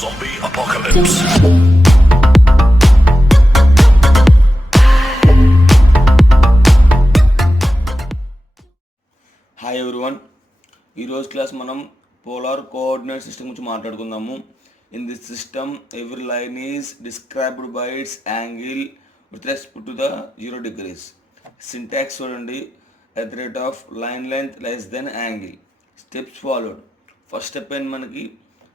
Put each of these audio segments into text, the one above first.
Zombie apocalypse. Hi everyone, ఈరోజు class మనం polar coordinate system గురించి మాట్లాడుకుందాము. In this system every line is described by its angle with respect to the 0 degrees. Syntax చూడండి, at the rate of line length less than angle. Steps followed. First step ఏంటి మనకి,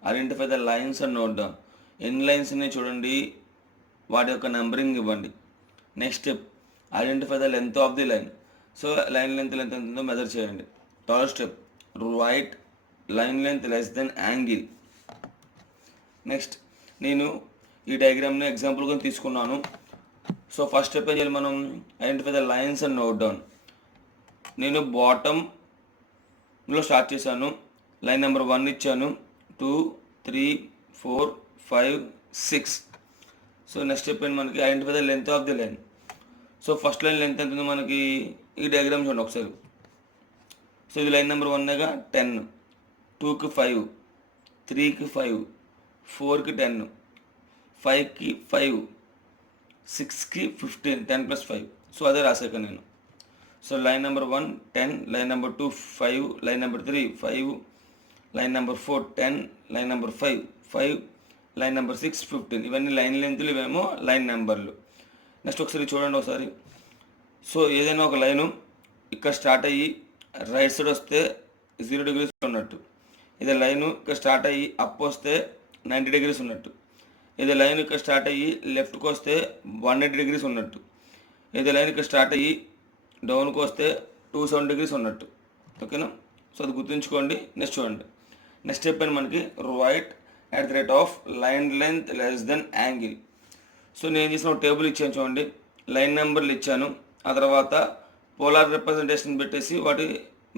identify the lines and note down. ఎన్ని lines ఉన్నాయి చూడండి, వాటి యొక్క numbering ఇవ్వండి. Next step, identify the length of the line. So line length ఎంత ఉందో మెజర్ చేయండి. Third step, right line length less than angle. Next నేను ఈ డయాగ్రామ్ని ఎగ్జాంపుల్గా తీసుకున్నాను. సో ఫస్ట్ స్టెప్ ఏం చేయాలి మనం, identify the lines and note down. నేను బాటంలో స్టార్ట్ చేశాను, లైన్ నెంబర్ 1 ఇచ్చాను, 2, 3, 4, 5, 6. సో నెక్స్ట్ స్టెప్ ఏంటి మనకి, identify the length of the line. So first line length ఎంత ఉందో మనకి ఈ డయాగ్రామ్ చూడండి ఒకసారి. సో ఇది లైన్ నెంబర్ 1గా 10, 2కి 5, 3కి 5, 4కి 10, 5కి 5, 6కి 15, 10 + 5. సో అదే రాసాక నేను. So line number 1 10, line number 2 5, line number 3 5, line number 4 10, line number 5 5, line number 6 15. ఇవన్నీ లైన్ లెంత్లు, ఇవేమో లైన్ నెంబర్లు. నెక్స్ట్ ఒకసారి చూడండి ఒకసారి. సో ఏదైనా ఒక లైను ఇక్కడ స్టార్ట్ అయ్యి రైట్ సైడ్ వస్తే 0 degrees ఉన్నట్టు, ఇది లైను ఇక్కడ స్టార్ట్ అయ్యి అప్ వస్తే 90 degrees ఉన్నట్టు, ఇది లైన్ ఇక్కడ స్టార్ట్ అయ్యి లెఫ్ట్కి వస్తే 180 degrees ఉన్నట్టు, ఇది లైన్ ఇక్కడ స్టార్ట్ అయ్యి డౌన్కి వస్తే 270 degrees ఉన్నట్టు. ఓకేనా? సో అది గుర్తుంచుకోండి. నెక్స్ట్ చూడండి, నెక్స్ట్ స్టెప్ అని మనకి right at the rate of line length less than angle. So నేను చేసిన ఒక టేబుల్ ఇచ్చాను చూడండి, లైన్ నెంబర్లు ఇచ్చాను, ఆ తర్వాత పోలార్ రిప్రజెంటేషన్ పెట్టేసి వాటి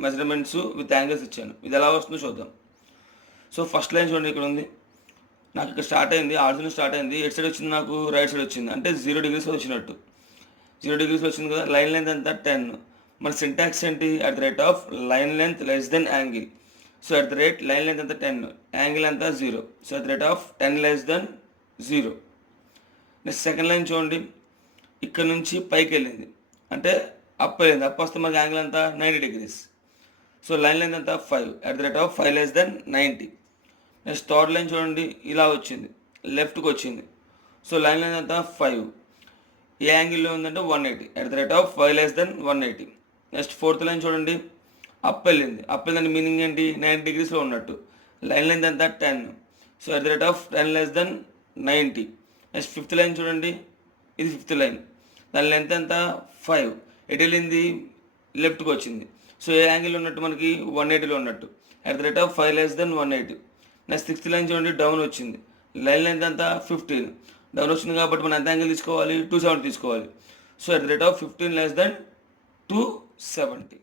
మెజర్మెంట్స్ విత్ యాంగిల్స్ ఇచ్చాను. ఇది ఎలా వస్తుందో చూద్దాం. సో ఫస్ట్ లైన్ చూడండి, ఇక్కడ ఉంది, నాకు ఇక్కడ స్టార్ట్ అయింది, ఆర్జిన్ స్టార్ట్ అయింది, ఎట్ సైడ్ వచ్చింది, నాకు రైట్ సైడ్ వచ్చింది, అంటే 0 degrees వచ్చినట్టు. 0 degrees వచ్చింది కదా. లైన్ లెంత్ ఎంత 10. మన సింటాక్స్ ఏంటి, at the rate of line length less than angle. So at the rate line length ఎంత 10, యాంగిల్ ఎంత 0. So at the rate of 10 less than 0. Next second line చూడండి, ఇక్కడ నుంచి పైకి వెళ్ళింది, అంటే అప్ వెళ్ళింది, అప్ వస్తే మనకి యాంగిల్ ఎంత 90 degrees. సో లైన్ లెంత్ ఎంత 5, at the rate of 5 less than 90. Next third line చూడండి, ఇలా వచ్చింది, లెఫ్ట్కి వచ్చింది. సో లైన్ లెంత్ ఎంత 5, ఏ యాంగిల్లో ఉందంటే 180, at the rate of 5 less than 180. Next fourth line చూడండి, అప్ వెళ్ళింది, అప్ వెళ్ళిందంటే మీనింగ్ ఏంటి, 90 degrees ఉన్నట్టు, లైన్ లెంత్ ఎంత 10. So at the rate of 10 less than 90. Next fifth line చూడండి, ఇది ఫిఫ్త్ లైన్, దాని లెంత్ ఎంత 5, ఎటు వెళ్ళింది, లెఫ్ట్కి వచ్చింది. సో ఏ యాంగిల్ ఉన్నట్టు మనకి 180లో ఉన్నట్టు, at the rate of 5 less than 180. Next sixth line చూడండి, డౌన్ వచ్చింది, లైన్ లెంత్ ఎంత 15, డౌన్ వచ్చింది కాబట్టి మనం ఎంత యాంగిల్ తీసుకోవాలి, 270 తీసుకోవాలి. So at the rate of 15 less than 270.